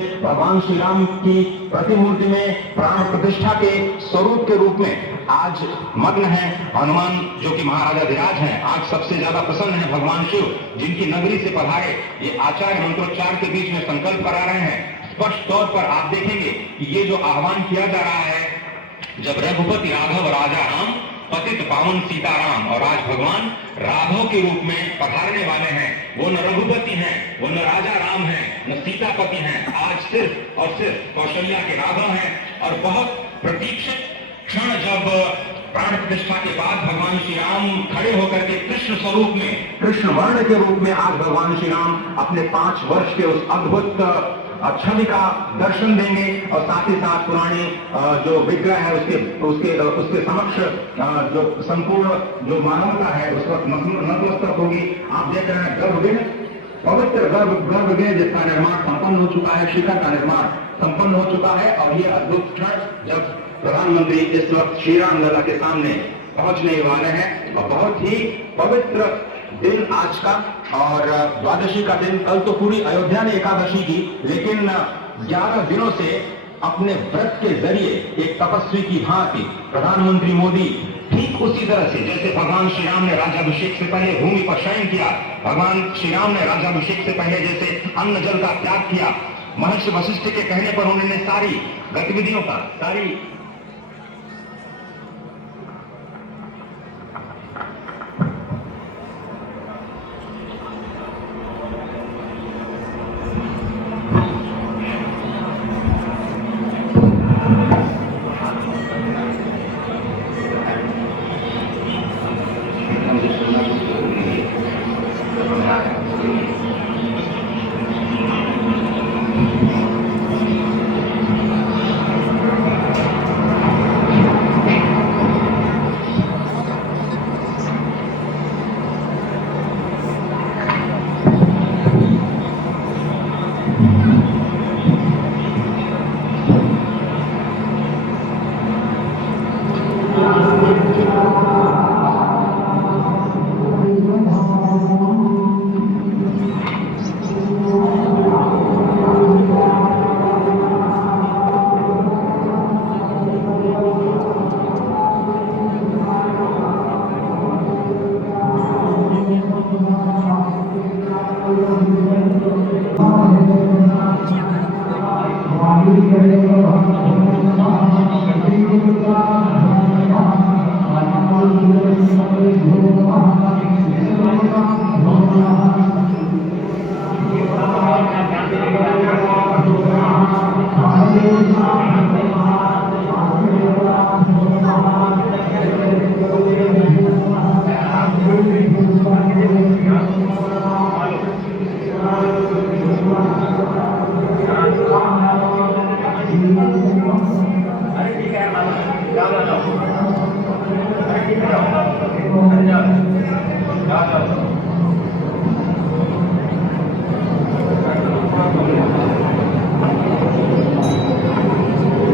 भगवान श्री राम की प्रतिमूर्ति में प्राण प्रतिष्ठा के स्वरूप के रूप में आज मग्न है हनुमान, जो कि महाराजा विराज हैं। आज सबसे ज्यादा प्रसन्न है भगवान शिव, जिनकी नगरी से पधारे ये आचार्य मंत्रोच्चार के बीच में संकल्प करा रहे हैं। स्पष्ट तौर पर आप देखेंगे कि ये जो आह्वान किया जा रहा है, जब रघुपति राघव राजा राम पतित पावन सीताराम, और आज भगवान राघव के रूप में पधारने वाले हैं। वो न रघुपति हैं, वो न राजा राम हैं, न सीतापति हैं। आज सिर्फ और सिर्फ कौशल्या के राघव हैं। और बहुत प्रतीक्षित क्षण, जब प्राण प्रतिष्ठा के बाद भगवान श्री राम खड़े होकर के कृष्ण स्वरूप में, कृष्ण वर्ण के रूप में आज भगवान श्री राम अपने 5 वर्ष के उस अद्भुत छवि का दर्शन देंगे। और साथ ही साथ पुराने जो विग्रह है उसके समक्ष जो संपूर्ण जो मानवता है उस वक्त नतमस्तक होगी। आप देख रहे हैं गर्भगृह, पवित्र गर्भगृह जिसका निर्माण संपन्न हो चुका है, शिखर का निर्माण संपन्न हो चुका है। और ये अद्भुत क्षण जब प्रधानमंत्री इस वक्त श्री राम लला के सामने पहुंचने वाले हैं, और बहुत ही पवित्र दिन आज का। और द्वादशी का दिन, कल तो पूरी अयोध्या ने एकादशी की, लेकिन 11 दिनों से अपने व्रत के जरिए एक तपस्वी की भांति प्रधानमंत्री मोदी ठीक उसी तरह से जैसे भगवान श्री राम ने राज्याभिषेक से पहले भूमि पर शयन किया, भगवान श्री राम ने राज्याभिषेक से पहले जैसे अन्न जल का त्याग किया, महर्षि वशिष्ठ के कहने पर उन्होंने सारी गतिविधियों का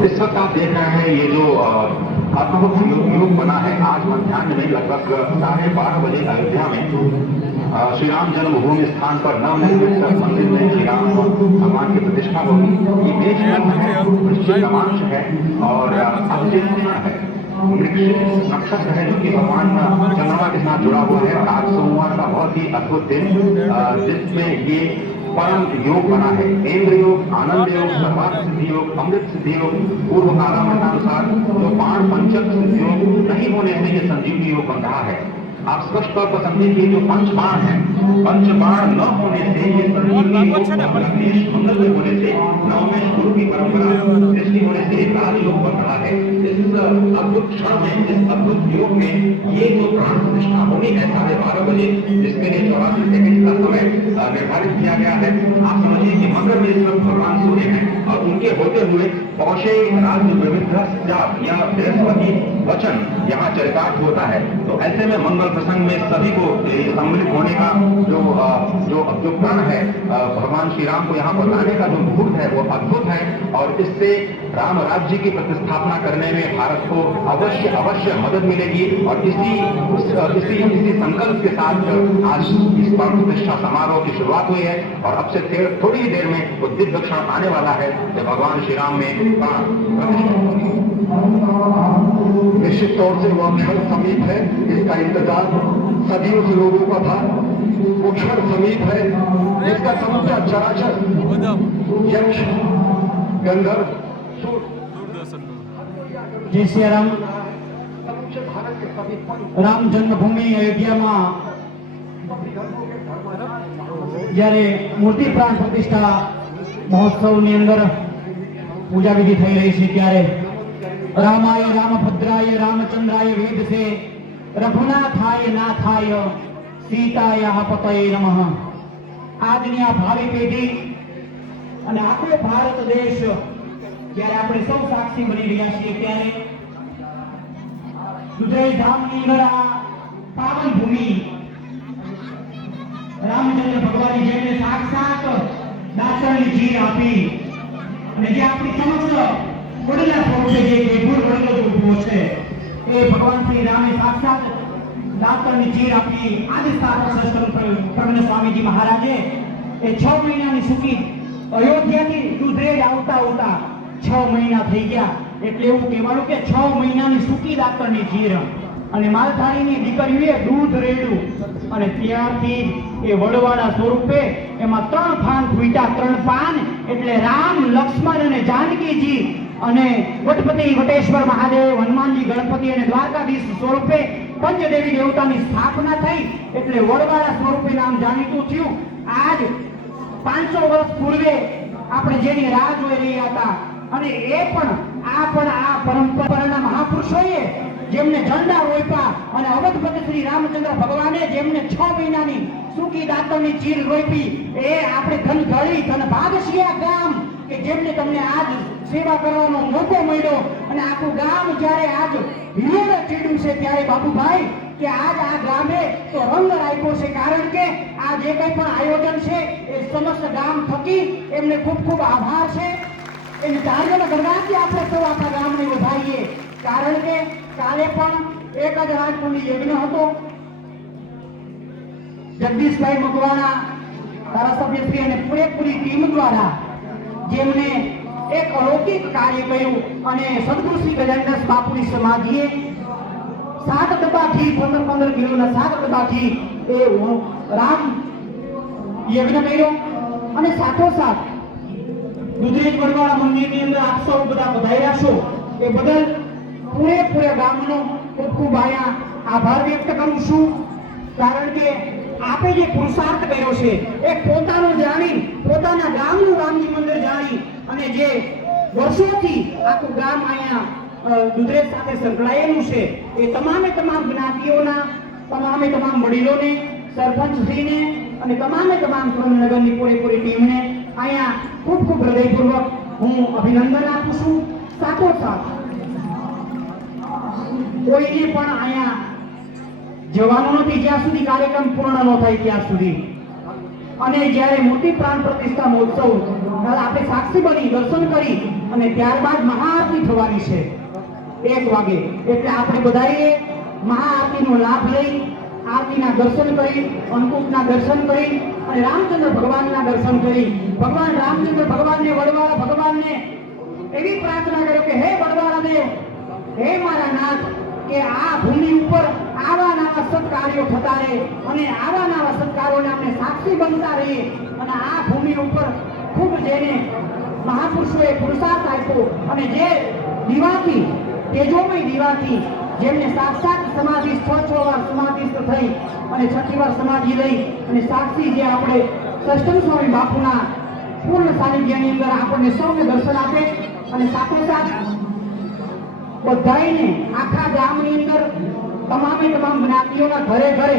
इस वक्त आप देख रहे हैं ये जो अद्भुत योग बना है। आज मध्याह्न में लगभग 12:30 बजे अयोध्या में श्री राम जन्मभूमि स्थान पर नवनिर्मित मंदिर में श्री राम भगवान की प्रतिष्ठा होगी। ये मेष है, वृश्चिक नवांश है और अभिजित है, नक्षत्र है जो कि भगवान चंद्रमा के साथ जुड़ा हुआ है। और आज सोमवार का बहुत ही अद्भुत दिन, जिसमें ये परम योग बना है। इंद्र योग, आनंद योग, सर्वार्थ सिद्धि योग, अमृत सिद्धि योग, पूर्व कालामृतानुसार जो बाण पंचक सिद्धि योग नहीं होने से ये संजीवनी योग बन रहा है। आप स्पष्ट तौर पर समझिए कि जो पंचबाण है, पंचबाण न होने से ये संजीवनी योग, देश मंगल में होने से, नवमेश गुरु की परंपरा सृष्टि होने से राजयोग बन रहा है। इस अद्भुत क्षण में, इस अद्भुत योग में ये जो प्राण प्रतिष्ठा होनी है 12:30 बजे, जिसके लिए 84 सेकंड का समय निर्धारित किया गया है। आप समझिए कि मकर में इस वक्त भगवान सूर्य हैं, और उनके होते हुए पौषे राज्य विविध या बृहस्पति वचन यहाँ चरितार्थ होता है। तो ऐसे में मंगल प्रसंग में सभी को सम्मिलित होने का जो प्रण है भगवान श्री राम को यहाँ पर लाने का जो मुहूर्त है वो अद्भुत है और इससे राम राज्य की प्रतिस्थापना करने में भारत को अवश्य अवश्य मदद मिलेगी। और इसी संकल्प के साथ आज इस प्राण प्रतिष्ठा समारोह की शुरुआत हुई है और अब से थोड़ी ही देर में वो दिव्य क्षण आने वाला है जब भगवान श्री राम में प्राण प्रतिष्ठा। निश्चित तौर से वह क्षण समीप है, इसका इंतजार सदियों से लोगों का था। वो क्षण समीप है जिसका समूचा चराचर यक्ष गंधर्व जय श्री राम। राम जन्मभूमि अयोध्याમાં જ્યારે મૂર્તિ પ્રાણ પ્રતિષ્ઠા મહોત્સવની અંદર પૂજા વિધિ થઈ રહી છે ત્યારે રામાય રામભદ્રાય રામચંદ્રાય વેદસે રઘુનાથાય નાથાય સીતાય પતये નમઃ। આજની આ ભાવિ પેઢી અને આખો ભારત દેશ જ્યારે આપણે સૌ સાક્ષી બની રહ્યા છીએ ત્યારે દુધરેજ ધામની અંદર આ પાવન ભૂમિ રામચંદ્ર ભગવાનની જેમને સાક્ષાત દાસળની જીર આપી અને જે આપણી સમક્ષ વડલા સ્વરૂપે જે ભૂર વડલો ઉભો છે એ ભગવાન શ્રી રામે સાક્ષાત દાસળની જીર આપી આદિ સ્થાપક પ્રવીણ સ્વામીજી મહારાજે એ 6 મહિનાની સૂકી અયોધ્યાથી દુધરેજ આવતા 6 મહિના થઈ ગયા એટલે એવું કહેવાનું કે 6 મહિનાની સૂકી દાતરની જીર અને માલધારીની દીકરીએ દૂધ રેડું અને ત્યારથી એ વડવાળા સ્વરૂપે એમાં 3 પાન ફૂટ્યા 3 પાન એટલે રામ લક્ષ્મણ અને જાનકીજી અને વટપતિ વટેશ્વર મહાદેવ હનુમાનજી ગણપતિ અને દ્વારકાધીશ સ્વરૂપે પંચદેવી દેવતાની સ્થાપના થઈ એટલે વડવાળા સ્વરૂપે નામ જાણીતું થયું। આજ 500 વર્ષ પૂર્વે આપણે જેની રાહ જોઈ રહ્યા હતા અને એ પણ આ પરંપરાના મહાપુરુષોએ જેમને ઝંડા રોપ્યા અને અવધપતિ શ્રી રામચંદ્ર ભગવાને જેમને 6 મહિનાની સૂકી દાતરની ચીર રોપી એ આપણે ધન ધળી ધન ભાગશિયા ગામ કે જેમને તમને આજ સેવા કરવાનો મોકો મળ્યો અને આખું ગામ જ્યારે આજ હિલોળે ચીડ્યું છે ત્યારે બાબુભાઈ કે આજ આ ગામે તો રંગ રાખ્યો છે કારણ કે આ જે કંઈ પણ આયોજન છે એ સમસ્ત ગામ થકી એમને ખૂબ ખૂબ આભાર છે। એની ધાર્મિક ગણનાથી આપણે સૌ આપણા ગામને વધારીએ કારણ કે કાલે પણ એક જ રાજકુંડી યજ્ઞ હતો। જગદીશભાઈ મકવાણા ધારાસભ્યશ્રી અને પૂરેપૂરી ટીમ દ્વારા જેમને એક અલૌકિક કાર્ય કર્યું અને સદગુરુ શ્રી ગજાનંદાસ બાપુની સમાધિએ 7 ડબ્બા ઘી 15 કિલોના 7 ડબ્બા ઘી એ રામ યજ્ઞ કર્યો અને સાથોસાથ દુધરેજ વડવાળા મંદિરની અંદર આપ સૌ બધા પધાર્યા છો એ બદલ પૂરેપૂરા ગામનો ખૂબ ખૂબ આભાર વ્યક્ત કરું છું કારણ કે આપે જે પુરુષાર્થ કર્યો છે એ પોતાનો જાણી પોતાના ગામનું રામજી મંદિર જાણી અને જે વર્ષોથી આખું ગામ અહીંયા દુધરેજ સાથે સંકળાયેલું છે એ તમામે તમામ જ્ઞાતિઓના તમામે તમામ વડીલોને સરપંચશ્રીને અને તમામે તમામ સુરેન્દ્રનગરની પૂરેપૂરી ટીમને અહીંયા ખૂબ ખૂબ હૃદયપૂર્વક હું અભિનંદન આપું છું। સાથોસાથ કોઈને પણ અહીંયા જવાનું નથી જ્યાં સુધી કાર્યક્રમ પૂર્ણ ન થાય ત્યાં સુધી અને જ્યારે મોટી પ્રાણ પ્રતિષ્ઠા મહોત્સવ આપણે સાક્ષી બની દર્શન કરી અને ત્યારબાદ મહાઆરતી થવાની છે 1 વાગે એટલે આપણે બધાએ મહાઆરતીનો લાભ લઈ આરતીના દર્શન કરી અંકુટના દર્શન કરી અને રામચંદ્ર ભગવાનના દર્શન કરી ભગવાન રામચંદ્ર ભગવાનને વડવાળા ભગવાનને એવી પ્રાર્થના કર્યો કે હે વડવાળા દેવ હે મારા નાથ કે આ ભૂમિ ઉપર આવા નવા સત્કાર્યો થતા રહે અને આવા નવા સત્કારોને આપણે સાક્ષી બનતા રહીએ અને આ ભૂમિ ઉપર ખૂબ જેને મહાપુરુષોએ પુરુષાર્થ આપ્યો અને જે દીવાથી તેજોમય દીવાથી જેમને સાક્ષાત સમાધિ 6 વાર સમાધિસ્થ થઈ અને 6મી વાર સમાધિ લઈ અને સાક્ષી જે આપણે સષ્ટમ સ્વામી બાપુના પૂર્ણ સાનિધ્યની અંદર આપણને સૌને દર્શન આપે અને સાથોસાથ બધાઈને આખા ગામની અંદર તમામે તમામ જ્ઞાતિઓના ઘરે ઘરે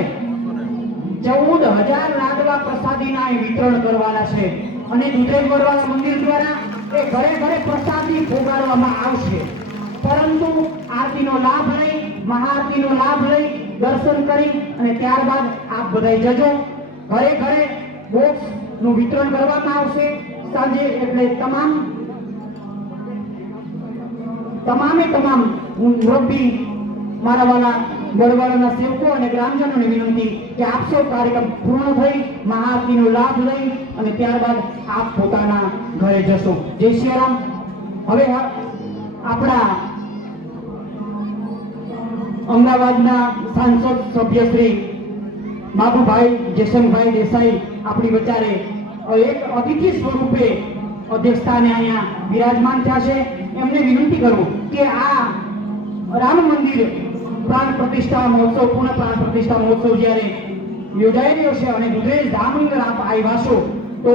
14,000 લાડવા પ્રસાદીના વિતરણ કરવાના છે અને દુધરેજ વડવાળા મંદિર દ્વારા એ ઘરે ઘરે પ્રસાદી ભોગાડવામાં આવશે। પરંતુ આરતીનો લાભ લઈ, મહાઆરતીનો લાભ લઈ, દર્શન કરી અને ત્યારબાદ આપ બધાય જજો. ઘરે ઘરે બોક્સ નું વિતરણ કરવામાં આવશે સાંજે. એટલે તમામ મુરબ્બી મારા વાલા વડવાળાના સેવકો અને ગ્રામજનોને વિનંતી કે આપ સૌ કાર્યક્રમ પૂર્ણ થઈ મહાઆરતીનો લાભ લઈ અને ત્યારબાદ આપ પોતાના ઘરે જશો. જય સિયારામ. હવે આપણા અમદાવાદના સાંસદ સભ્ય શ્રી બાબુભાઈ જયસંગભાઈ દેસાઈ આપણી વચ્ચે એક અતિથિ સ્વરૂપે અધ્યક્ષસ્થાને અહીંયા બિરાજમાન થયા છે. એમને વિનંતી કરું કે આ રામ મંદિર પ્રાણ પ્રતિષ્ઠા મહોત્સવ, પૂર્ણ પ્રાણ પ્રતિષ્ઠા મહોત્સવ જ્યારે યોજાઈ રહ્યો છે અને દુધરેજ ધામની અંદર આપ આવ્યા છો તો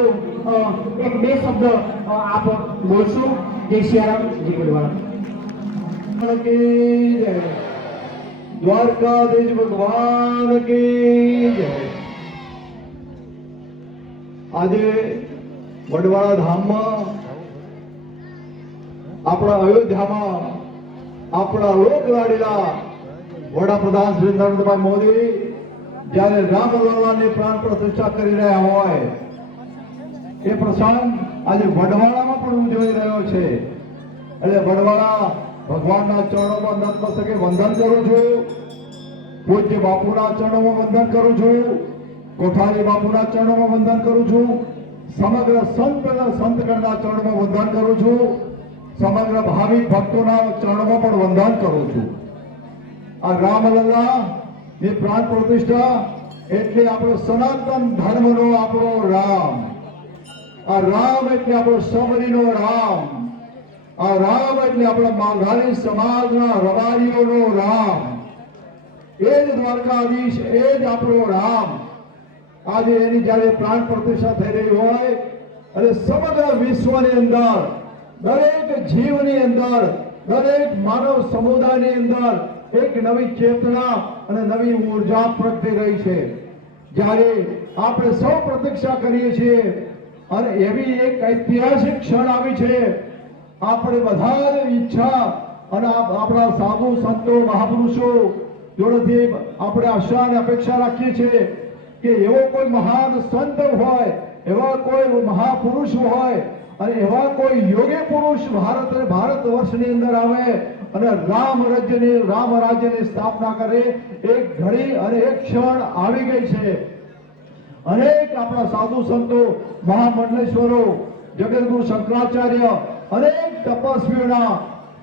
એક બે શબ્દ આપ બોલશો. જય સિયારામ, જય ગઢવાળા की जय, द्वारकाधीश भगवान की जय. આજે વડવાળા ધામમાં આપણા અયોધ્યામાં આપણા લોકલાડીલા વડાપ્રધાન શ્રી નરેન્દ્રભાઈ મોદી જ્યારે રામલલ્લાની પ્રાણ પ્રતિષ્ઠા કરી રહ્યા હોય એ પ્રસંગ આજે વડવાળામાં પણ ઉજવાઈ રહ્યો છે. એટલે વડવાળા ભગવાનના ચરણોમાં નતમસ્તકે વંદન કરું છું. પૂજ્ય બાપુના ચરણોમાં વંદન કરું છું. કોઠારી બાપુના ચરણોમાં વંદન કરું છું. સમગ્ર સંતગણના ચરણોમાં વંદન કરું છું. સમગ્ર ભાવિક ભક્તોના ચરણોમાં પણ વંદન કરું છું. આ રામલલ્લા ની પ્રાણ પ્રતિષ્ઠા એટલે આપણો સનાતન ધર્મનો આપણો રામ. આ રામ એટલે આપણો સબરીનો રામ. આ રામ એટલે આપણા માઘારી સમાજના રવારીઓનો રામ. એ જ દ્વારકાધીશ, એ જ આપણો રામ. આજે એની જ્યારે પ્રાણ પ્રતિષ્ઠા થઈ રહી હોય અને સમગ્ર વિશ્વની અંદર દરેક જીવની અંદર દરેક માનવ સમુદાયની અંદર એક નવી ચેતના અને નવી ઉર્જા પ્રગટી રહી છે. જ્યારે આપણે સૌ પ્રતીક્ષા કરીએ છીએ અને એવી એક ઐતિહાસિક ક્ષણ આવી છે. આપણે બધા ઈચ્છા અને આપણા સાધુ સંતો મહાપુરુષો જોડેથી આપણે આશા અને અપેક્ષા રાખીએ છીએ કે એવો કોઈ મહાન સંત હોય, એવા કોઈ મહાપુરુષ હોય અને એવા કોઈ યોગી પુરુષ ભારત વર્ષની અંદર આવે અને રામ રાજ્યની સ્થાપના કરે. એક ઘડી અને એક ક્ષણ આવી ગઈ છે. અનેક આપણા સાધુ સંતો મહામંડલેશ્વરો જગતગુરુ શંકરાચાર્ય અનેક તપસ્વીઓના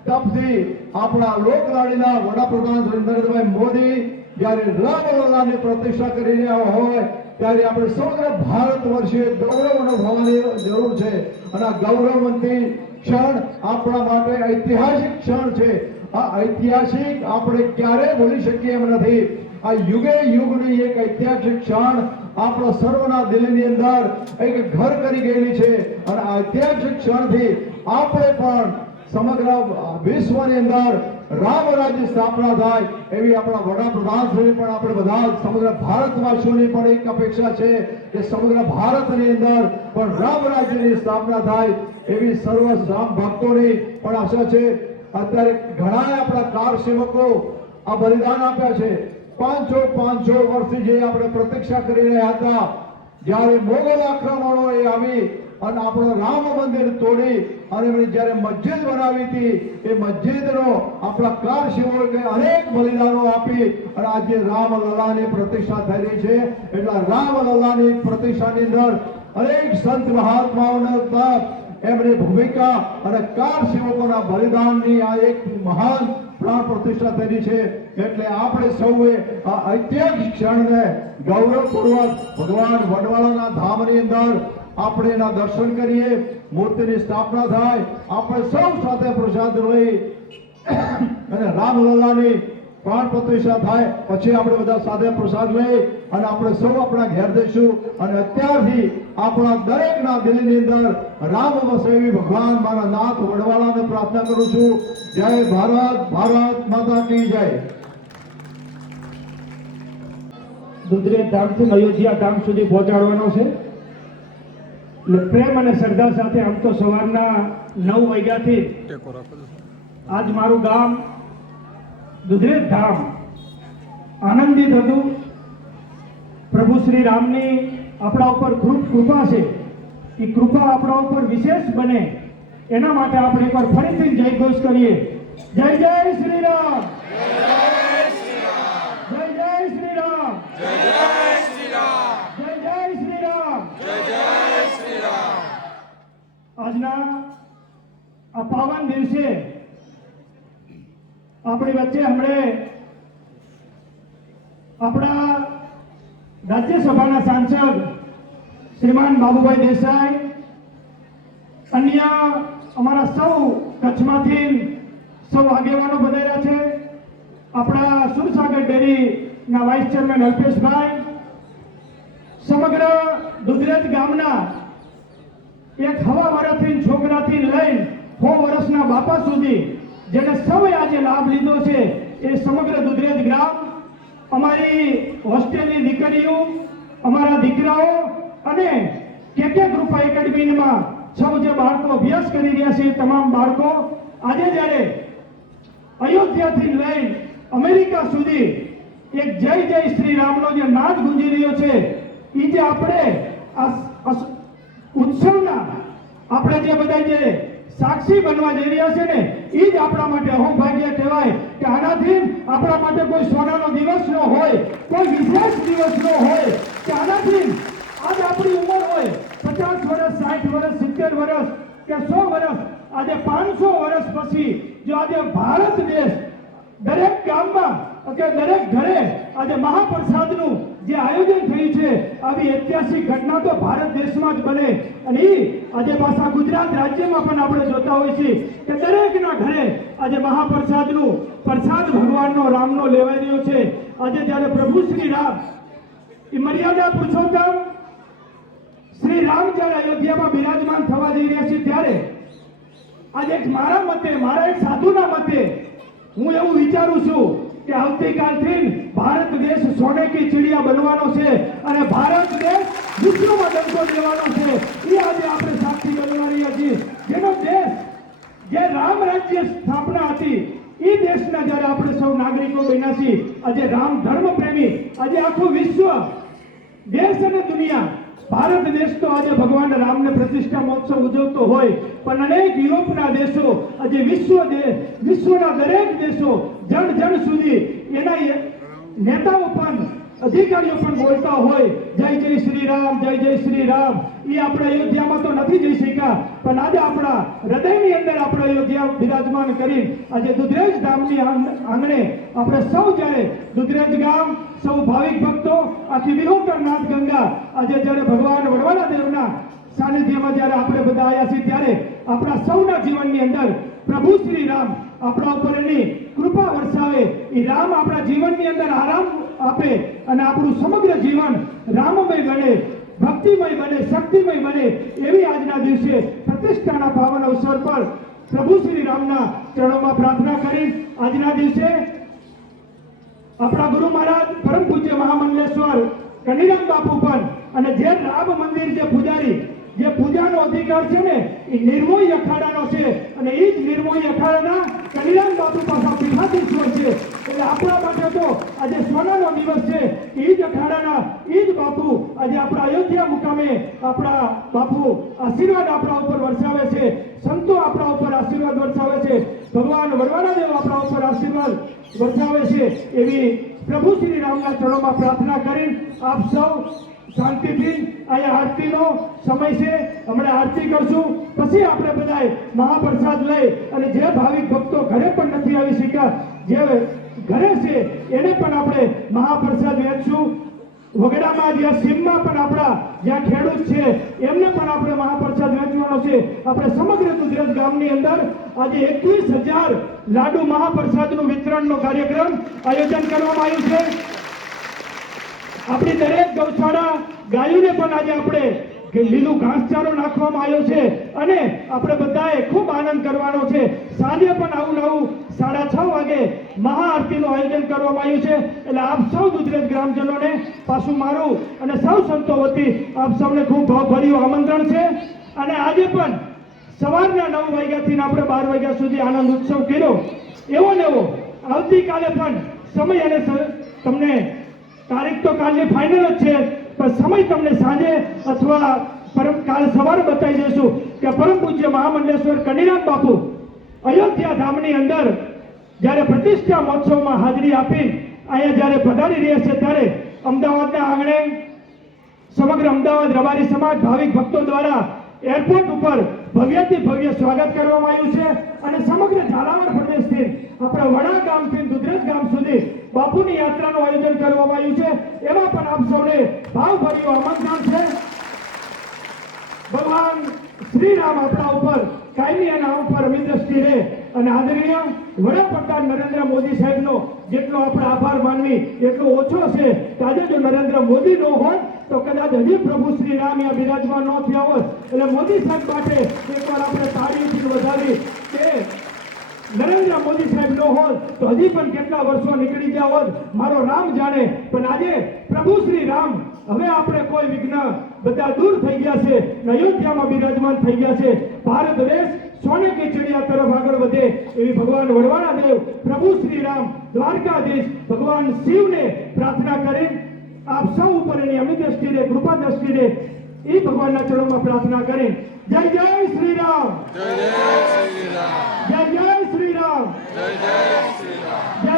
તપથી આપણા લોકલાડીના વડાપ્રધાન શ્રી નરેન્દ્રભાઈ મોદી જ્યારે રામલલ્લાની પ્રતિષ્ઠા કરી રહ્યા હોય ત્યારે આપણે સમગ્ર ભારત વર્ષે ગૌરવ અનુભવવાની જરૂર છે. અને આ ગૌરવવંતી ક્ષણ આપણા માટે ઐતિહાસિક ક્ષણ છે. આ ઐતિહાસિક આપણે ક્યારેય ભૂલી શકીએ એમ નથી. આ યુગે યુગની એક ઐતિહાસિક ક્ષણ આપણા સર્વના દિલની અંદર એક ઘર કરી ગયેલી છે. અને આ ઐતિહાસિક ક્ષણથી આપણે પણ સમગ્ર વિશ્વની અંદર રામ રાજ્ય સ્થાપના થાય એવી આપણા વડાપ્રધાન શ્રી પણ આપણે બધા સમગ્ર ભારતવાસીઓની પણ એક અપેક્ષા છે કે સમગ્ર ભારતની અંદર પણ રામ રાજ્યની સ્થાપના થાય એવી સર્વ રામ ભક્તોની પણ આશા છે. અત્યારે ઘણા આપણા કાર સેવકો આ બલિદાન આપ્યા છે. 500 વર્ષથી જે આપણે પ્રતીક્ષા કરી રહ્યા હતા, જ્યારે મોગલ આક્રમણો એ આવી અને આપણો રામ મંદિર તોડી અને જ્યારે મસ્જિદ બનાવી હતી એ મસ્જિદનો આપણા કાર સેવકોએ અનેક બલિદાનો આપી અને આજે રામલલ્લાની પ્રતિષ્ઠા થઈ રહી છે. એટલે રામલલ્લાની પ્રતિષ્ઠાની અંદર અનેક સંત મહાત્માઓના એમની ભૂમિકા અને કાર સેવકોના બલિદાનની આ એક મહાન પ્રાણ પ્રતિષ્ઠા થઈ છે. એટલે આપણે સૌએ આ ઐતિહાસિક ક્ષણને ગૌરવપૂર્વક ભગવાન વડવાળાના ધામની અંદર આપણે એના દર્શન કરીએ, મૂર્તિની સ્થાપના થાય, આપણે સૌ સાથે પ્રસાદ લઈ અને રામલલ્લાની પ્રાણ પ્રતિષ્ઠા થાય પછી આપણે બધા સાથે પ્રસાદ લઈ અને આપણે સૌ આપણા ઘેર જઈશું. અને અત્યારથી આપણા દરેકના દિલની અંદર રામ વસે એવી ભગવાન મારા નાથ વડવાળાને પ્રાર્થના કરું છું. જય ભારત, ભારત માતા કી જય. દુધરેજ ધામથી અયોધ્યા ધામ સુધી પહોંચાડવાનો છે. પ્રેમ અને શ્રદ્ધા સાથે આમ તો સવારના 9 વાગ્યાથી આજ મારું ગામ દુધરેજ ધામ આનંદિત હતું. પ્રભુ શ્રી રામની આપણા ઉપર ખૂબ કૃપા છે. એ કૃપા આપણા ઉપર વિશેષ બને એના માટે આપણે એકવાર ફરીથી જય ઘોષ કરીએ. જય જય શ્રી રામ, જય જય શ્રી રામ, જય જય શ્રી રામ, જય જય શ્રી રામ, જય જય શ્રી રામ. આજના આ પાવન દિવસે આપણી વચ્ચે હમણે આપણા રાજ્યસભાના સાંસદ શ્રીમાન બાબુભાઈ દેસાઈ, અન્ય અમારા સૌ કચ્છમાંથી સૌ આગેવાનો બધાયા છે. આપણા સુરસાગર ડેરીના વાઇસ ચેરમેન અલ્પેશભાઈ, સમગ્ર દુધરેજ ગામના એક હવા વર્ષથી છોકરાથી લઈને 100 વર્ષના બાપા સુધી જેને સૌએ આજે લાભ લીધો છે એ સમગ્ર દુધરેજ ગ્રામ, અમારી હોસ્ટેલની દીકરીઓ, અમારા દીકરાઓ અને કે કૃપા એકેડમીમાં સૌ જે બાળકો અભ્યાસ કરી રહ્યા છે એ તમામ બાળકો આજે જ્યારે અયોધ્યાથી લઈને અમેરિકા સુધી એક જય જય શ્રી રામનો જે નાદ ગુંજી રહ્યો છે એ જે આપણે આ ઉત્સવના આપણે જે બધા જે સાક્ષી બનવા જઈ રહ્યા છે ને એ જ આપણા માટે અહોભાગ્ય કહેવાય કે આનાથી આપણા માટે કોઈ સોનાનો દિવસ ન હોય, કોઈ વિશેષ દિવસ ન હોય કે આનાથી આજ આપણી ઉંમર હોય 50 વર્ષ, 60 વર્ષ, 70 વર્ષ કે 100 વર્ષ, આજે 500 વર્ષ પછી જો આજે ભારત દેશ દરેક ગામમાં કે દરેક ઘરે આજે મહાપ્રસાદનું જે આયોજન થયું છે, આવી ઐતિહાસિક ઘટના તો ભારત દેશમાં જ બને. અને એ આજે પાછા ગુજરાત રાજ્યમાં પણ આપણે જોતા હોઈએ છીએ કે દરેકના ઘરે આજે મહાપ્રસાદનું પ્રસાદ ભગવાનનો રામનો લેવાઈ રહ્યો છે. આજે જ્યારે પ્રભુ શ્રી રામ એ મર્યાદા પુરુષોત્તમ શ્રી રામ જ્યારે અયોધ્યામાં બિરાજમાન થવા જઈ રહ્યા છે ત્યારે આજે મારા મતે, મારા એક સાધુના મતે હું એવું વિચારું છું કે આવતીકાલથી ભારત દેશ સોને કી ચિડિયા બનવાનો છે અને ભારત દેશ વિશ્વમાં ડંકો દેવાનો છે. એ આજે આપણે સાક્ષી બનવા રહ્યા છીએ. જેનો દેશ જે રામ રાજ્ય સ્થાપના હતી એ દેશના જ્યારે આપણે સૌ નાગરિકો બન્યા છીએ, આજે રામ ધર્મ પ્રેમી, આજે આખું વિશ્વ, દેશ અને દુનિયા, ભારત દેશ તો આજે ભગવાન રામને પ્રતિષ્ઠા મહોત્સવ ઉજવતો હોય પણ અનેક યુરોપના દેશો આજે વિશ્વના દરેક દેશો જણ સુધી એના નેતાઓ પણ અધિકારીઓ પણ બોલતા હોય જય જય શ્રી રામ, જય જય શ્રી રામ. એ આપણે અયોધ્યામાં તો નથી જઈ શક્યા પણ આજે આપણા હૃદયની અંદર આપણે અયોધ્યા બિરાજમાન કરી આજે દુધરેજ ધામની આંગણે આપણે સૌ જ્યારે દુધરેજ ગામ, સૌ ભાવિક ભક્તો, આખી વિહોતર નાથ ગંગા આજે જ્યારે ભગવાન વડવાલા દેવના સાનિધ્યમાં જ્યારે આપણે બધા આવ્યા છીએ ત્યારે આપણા સૌના જીવનની અંદર પ્રભુ શ્રી રામ આપણા ઉપર એની કૃપા વરસાવે, એ રામ આપણા જીવનની અંદર આરામ આપે અને આપણું સમગ્ર જીવન રામમય બને, ભક્તિમય બને, શક્તિમય બને એવી આજના દિવસે પ્રતિષ્ઠાના પાવન અવસર પર પ્રભુ શ્રી રામના ચરણોમાં પ્રાર્થના કરી આજના દિવસે આપણા ગુરુ મહારાજ પરમ પૂજ્ય મહામંડલેશ્વર કનીરામ બાપુ પણ અને જે રામ મંદિર જે પૂજારી જે પૂજાનો અધિકાર છે ને એ નિર્મોહી અખાડાનો છે અને એ જ નિર્મોહી અખાડાના કનીરામ બાપુ પાછા પીઠાધીશ્વર છે. એટલે આપણા માટે તો આજે સોનાનો દિવસ છે. એ જ અખાડાના એ જ બાપુ આજે આપણા અયોધ્યા મુકામે આપણા બાપુ આશીર્વાદ આપણા ઉપર વરસાવે છે, સંતો આપણા ઉપર આશીર્વાદ વરસાવે છે, ભગવાન વડવાલા દેવ આપણા ઉપર આશીર્વાદ વરસાવે છે. એવી પ્રભુ શ્રી રામના ચરણોમાં પ્રાર્થના કરી આપ સૌ શાંતિથી અહીંયા આરતીનો સમય છે, હમણાં આરતી કરશું પછી આપણે બધાએ મહાપ્રસાદ લઈ અને જે ભાવિક ભક્તો ઘરે પણ નથી આવી શક્યા, જે ઘરે છે એને પણ આપણે મહાપ્રસાદ વહેંચશું. વગડામાં જ્યાં સીમમાં પણ આપણા જ્યાં ખેડૂત છે એમને પણ આપણે મહાપ્રસાદ વહેંચવાનો છે. આપણે સમગ્ર દુધરેજ ગામની અંદર આજે 21,000 લાડુ મહાપ્રસાદનું વિતરણનો કાર્યક્રમ આયોજન કરવામાં આવ્યું છે. આપણી દરેક ગૌશાળા ગાયોને પણ આજે આપણે લીલું ઘાસચારો નાખવામાં આવ્યો છે અને આપણે બધાએ ખૂબ આનંદ કરવાનો છે. સાંજે પણ આવું 6:30 વાગે મહાઆરતીનું આયોજન કરવામાં આવ્યું છે. એટલે આપ સૌ દુધરેજ ગ્રામજનોને પાછું મારું અને સૌ સંતો વતી આપ સૌને ખૂબ ભાવભર્યું આમંત્રણ છે. અને આજે પણ સવારના 9 વાગ્યાથી આપણે 12 વાગ્યા સુધી આનંદ ઉત્સવ કર્યો, એવો ને એવો આવતીકાલે પણ સમય અને તમને તારીખ તો કાલની ફાઇનલ જ છે, પણ સમય તમને સાંજે અથવા કાલ સવારે બતાવી દઈશું કે પરમ પૂજ્ય મહામંડલેશ્વર કનીરામ બાપુ અયોધ્યા ધામની અંદર જ્યારે પ્રતિષ્ઠા મહોત્સવમાં હાજરી આપી અહીંયા જ્યારે પધારી રહ્યા છે, ત્યારે અમદાવાદના આંગણે સમગ્ર અમદાવાદ રબારી સમાજ ભાવિક ભક્તો દ્વારા એરપોર્ટ ઉપર ભવ્યથી ભવ્ય સ્વાગત કરવામાં આવ્યું છે અને સમગ્ર ઝાલાવાડ પ્રદેશથી આપણા વડા ગામથી દુધરેજ ગામ સુધી બાપુની યાત્રાનું આયોજન કરવામાં આવ્યું છે. એમાં પણ આપ સૌને ભાવભર્યું આમંત્રણ છે. ભગવાન શ્રી રામ આપણા ઉપર કાયમી એના ઉપર અમી દ્રષ્ટિ રહે અને આદરણીય વડાપ્રધાન નરેન્દ્ર મોદી સાહેબનો જેટલો આપણે આભાર માનવી એટલો ઓછો છે. આજે જો નરેન્દ્ર મોદી ન હોત તો કદાચ હજી પ્રભુ શ્રી રામ અહીંયા બિરાજમાન ન થયા હોત. એટલે મોદી સાહેબ માટે એકવાર આપણે તાળીઓથી વધાવી કે નરેન્દ્ર મોદી સાહેબ ન હોત તો હજી પણ કેટલા વર્ષો નીકળી ગયા હોત, મારો રામ જાણે. પણ આજે પ્રભુ શ્રી રામ હવે આપણે કોઈ વિઘ્ન બધા દૂર થઈ ગયા છે, અયોધ્યામાં બિરાજમાન થઈ ગયા છે. ભારત દેશ સોને કી ચિડિયા તરફ આગળ વધે એવી ભગવાન વડવાણા દેવ પ્રભુ શ્રી રામ દ્વારકાધીશ ભગવાન શિવને પ્રાર્થના કરી આપ સૌ ઉપર એની અમી દ્રષ્ટિ રહે, કૃપા દ્રષ્ટિ રહે, એ ભગવાનના ચરણોમાં પ્રાર્થના કરી. જય જય શ્રી રામ, જય જય શ્રી રામ, જય જય શ્રી રામ, જય